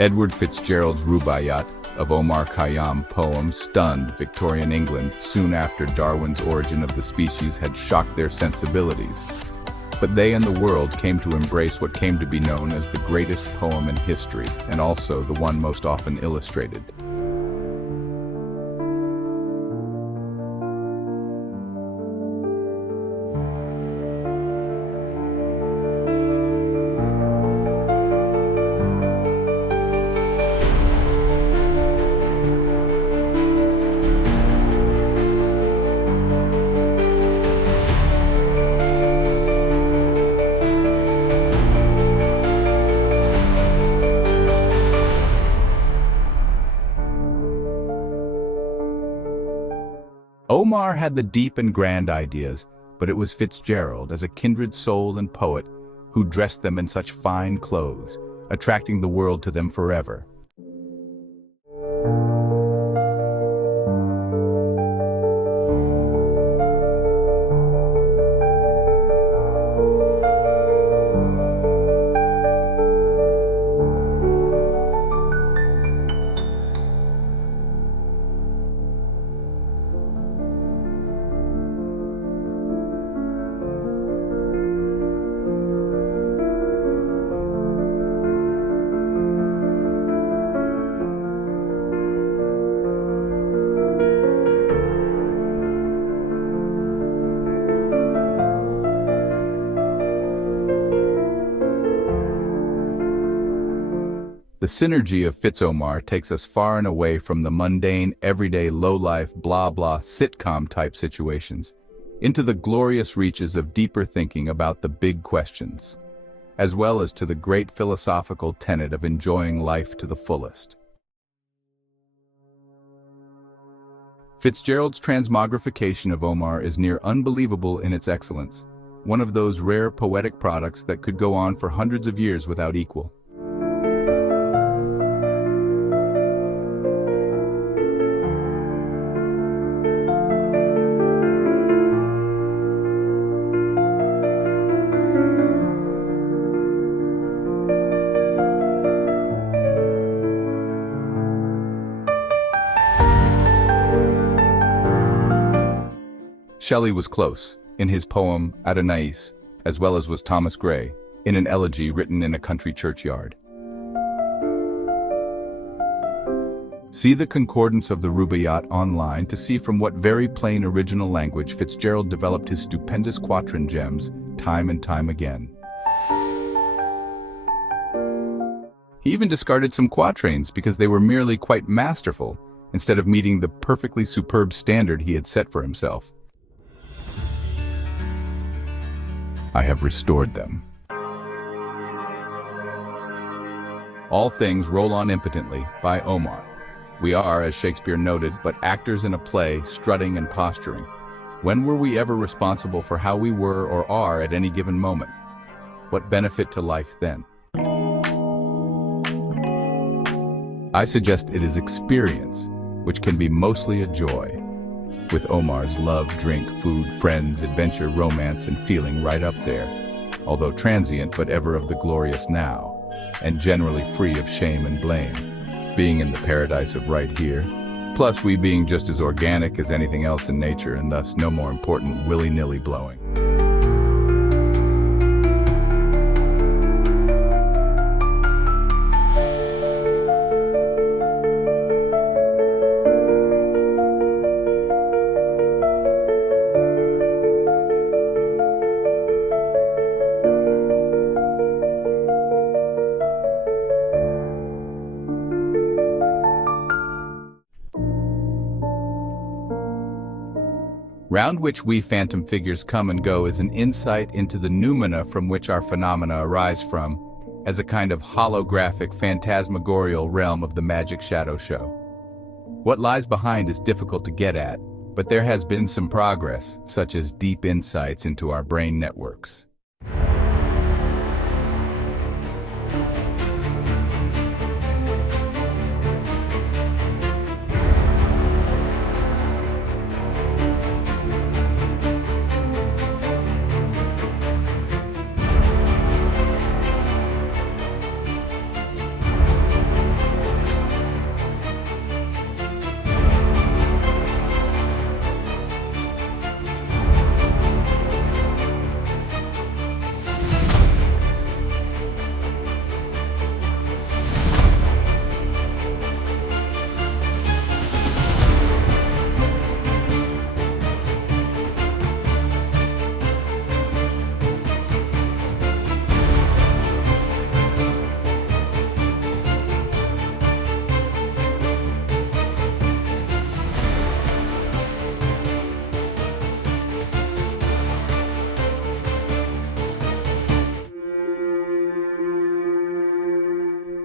Edward Fitzgerald's Rubaiyat of Omar Khayyam poem stunned Victorian England soon after Darwin's Origin of the Species had shocked their sensibilities. But they and the world came to embrace what came to be known as the greatest poem in history, and also the one most often illustrated. Omar had the deep and grand ideas, but it was Fitzgerald, as a kindred soul and poet, who dressed them in such fine clothes, attracting the world to them forever. The synergy of Fitz-Omar takes us far and away from the mundane, everyday, low-life, blah-blah, sitcom-type situations, into the glorious reaches of deeper thinking about the big questions, as well as to the great philosophical tenet of enjoying life to the fullest. Fitzgerald's transmogrification of Omar is near unbelievable in its excellence, one of those rare poetic products that could go on for hundreds of years without equal. Shelley was close, in his poem Adonais, as well as was Thomas Gray, in an elegy written in a country churchyard. See the concordance of the Rubaiyat online to see from what very plain original language Fitzgerald developed his stupendous quatrain gems time and time again. He even discarded some quatrains because they were merely quite masterful, instead of meeting the perfectly superb standard he had set for himself. I have restored them. All things roll on impotently by Omar. We are, as Shakespeare noted, but actors in a play, strutting and posturing. When were we ever responsible for how we were or are at any given moment? What benefit to life then? I suggest it is experience, which can be mostly a joy. With Omar's love, drink, food, friends, adventure, romance, and feeling right up there, although transient but ever of the glorious now, and generally free of shame and blame, being in the paradise of right here, plus we being just as organic as anything else in nature and thus no more important willy-nilly blowing. Round which we phantom figures come and go is an insight into the noumena from which our phenomena arise from, as a kind of holographic phantasmagorial realm of the magic shadow show. What lies behind is difficult to get at, but there has been some progress, such as deep insights into our brain networks.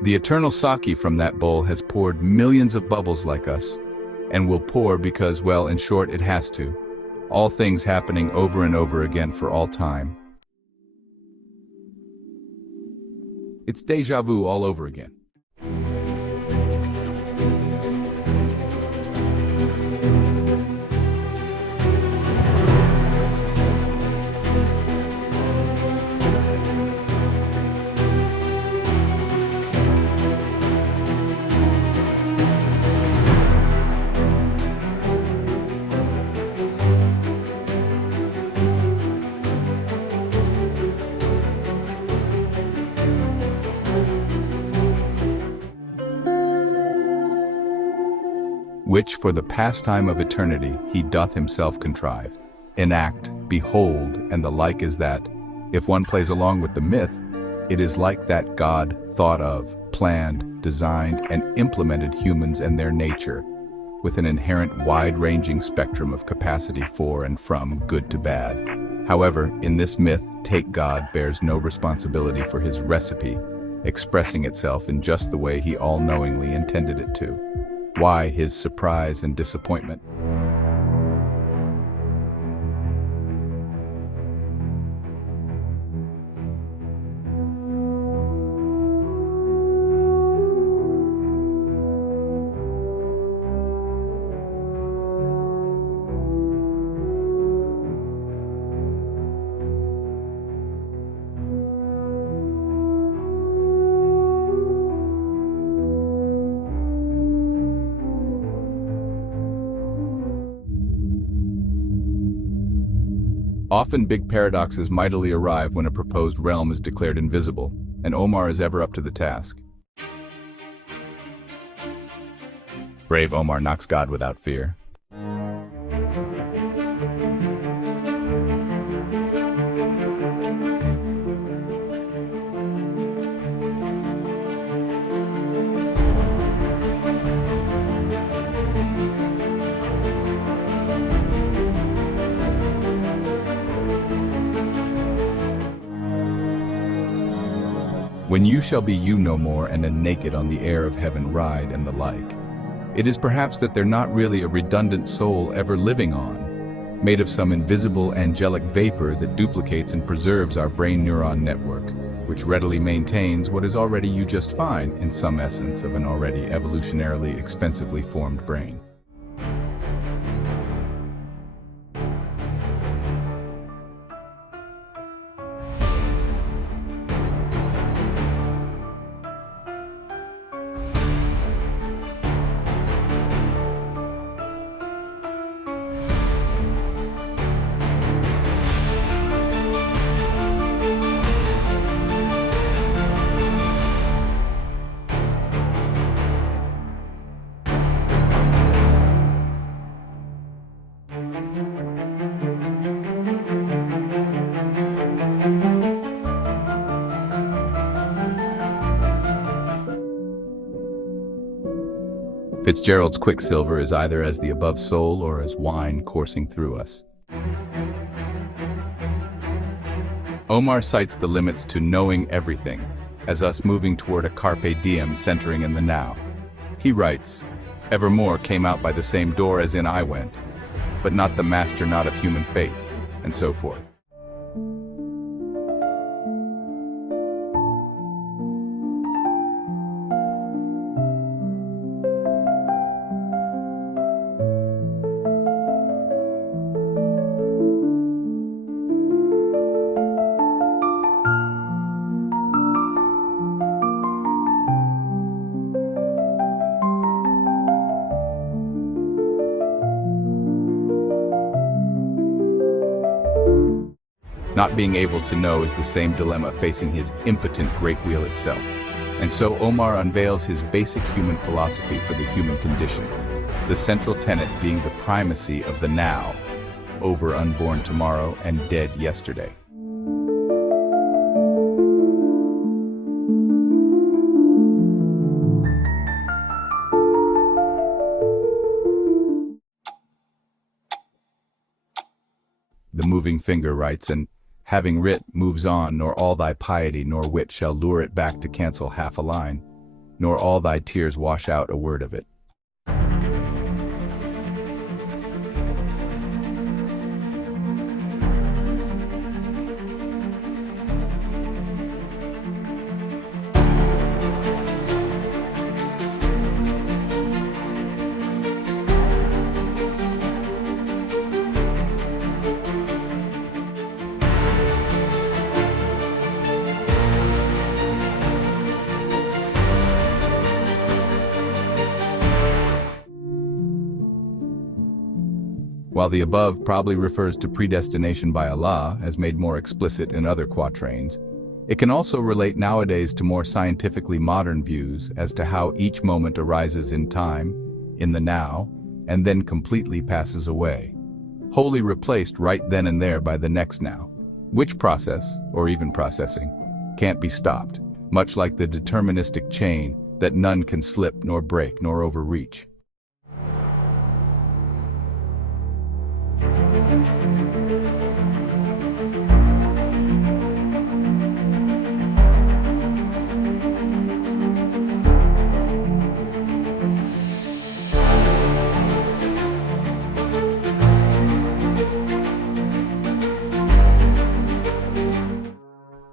The eternal sake from that bowl has poured millions of bubbles like us, and will pour because, well, in short, it has to. All things happening over and over again for all time. It's deja vu all over again. Which for the pastime of eternity he doth himself contrive, enact, behold, and the like is that, if one plays along with the myth, it is like that God thought of, planned, designed, and implemented humans and their nature, with an inherent wide-ranging spectrum of capacity for and from good to bad. However, in this myth, take God bears no responsibility for his recipe, expressing itself in just the way he all-knowingly intended it to. Why his surprise and disappointment? Often big paradoxes mightily arrive when a proposed realm is declared invisible, and Omar is ever up to the task. Brave Omar knocks God without fear. When you shall be you no more, and a naked on the air of heaven ride, and the like. It is perhaps that they're not really a redundant soul ever living on, made of some invisible angelic vapor that duplicates and preserves our brain neuron network, which readily maintains what is already you just fine in some essence of an already evolutionarily expensively formed brain. Fitzgerald's quicksilver is either as the above soul or as wine coursing through us. Omar cites the limits to knowing everything, as us moving toward a carpe diem centering in the now. He writes, "Evermore came out by the same door as in I went, but not the master not of human fate," and so forth. Not being able to know is the same dilemma facing his impotent great wheel itself. And so Omar unveils his basic human philosophy for the human condition, the central tenet being the primacy of the now, over unborn tomorrow and dead yesterday. The moving finger writes, and having writ moves on, nor all thy piety nor wit shall lure it back to cancel half a line. nor all thy tears wash out a word of it. While the above probably refers to predestination by Allah, as made more explicit in other quatrains, it can also relate nowadays to more scientifically modern views as to how each moment arises in time, in the now, and then completely passes away, wholly replaced right then and there by the next now, which process, or even processing, can't be stopped, much like the deterministic chain that none can slip nor break nor overreach.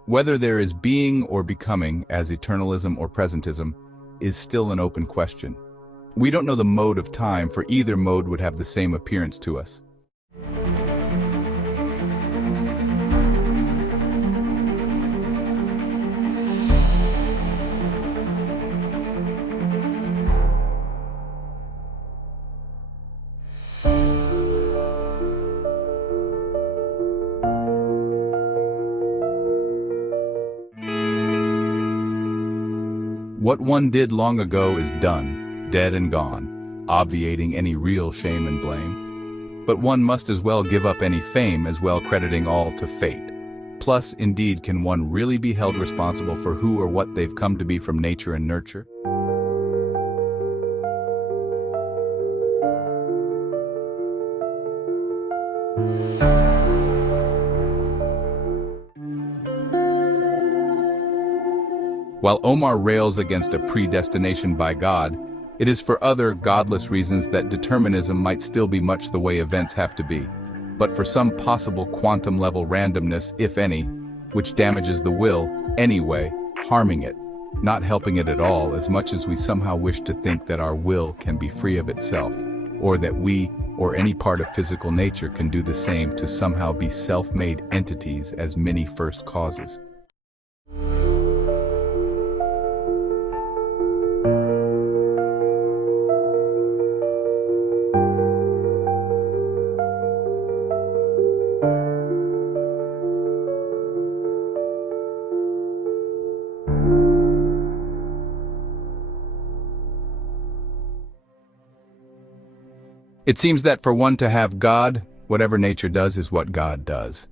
Whether there is being or becoming as eternalism or presentism is still an open question. We don't know the mode of time, for either mode would have the same appearance to us. What one did long ago is done, dead and gone, obviating any real shame and blame. But one must as well give up any fame as well, crediting all to fate. Plus, indeed, can one really be held responsible for who or what they've come to be from nature and nurture? While Omar rails against a predestination by God, it is for other godless reasons that determinism might still be much the way events have to be, but for some possible quantum-level randomness, if any, which damages the will anyway, harming it, not helping it at all, as much as we somehow wish to think that our will can be free of itself, or that we, or any part of physical nature, can do the same to somehow be self-made entities as many first causes. It seems that for one to have God, whatever nature does is what God does.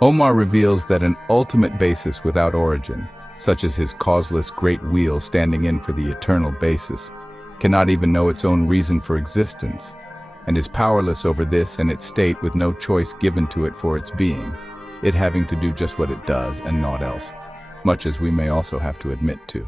Omar reveals that an ultimate basis without origin, such as his causeless great wheel standing in for the eternal basis, cannot even know its own reason for existence, and is powerless over this and its state, with no choice given to it for its being, it having to do just what it does and naught else, much as we may also have to admit to.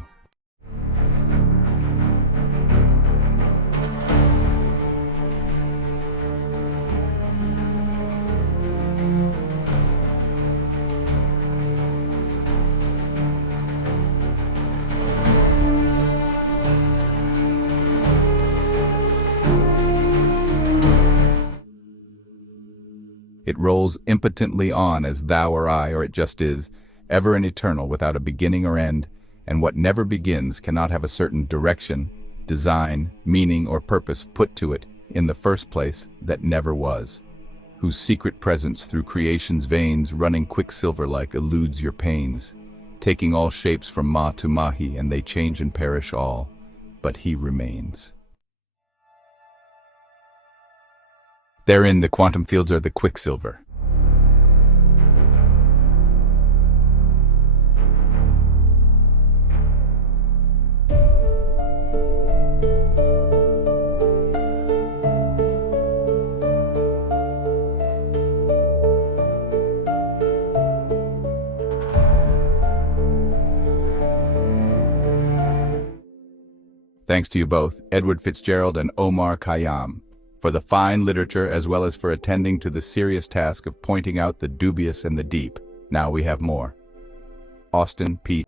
It rolls impotently on as thou or I, or it just is, ever and eternal, without a beginning or end, and what never begins cannot have a certain direction, design, meaning, or purpose put to it in the first place that never was, whose secret presence through creation's veins, running quicksilver-like, eludes your pains, taking all shapes from Ma to Mahi, and they change and perish all, but he remains. Therein the quantum fields are the quicksilver. Thanks to you both, Edward Fitzgerald and Omar Khayyam, for the fine literature as well as for attending to the serious task of pointing out the dubious and the deep. Now we have more. Austin P.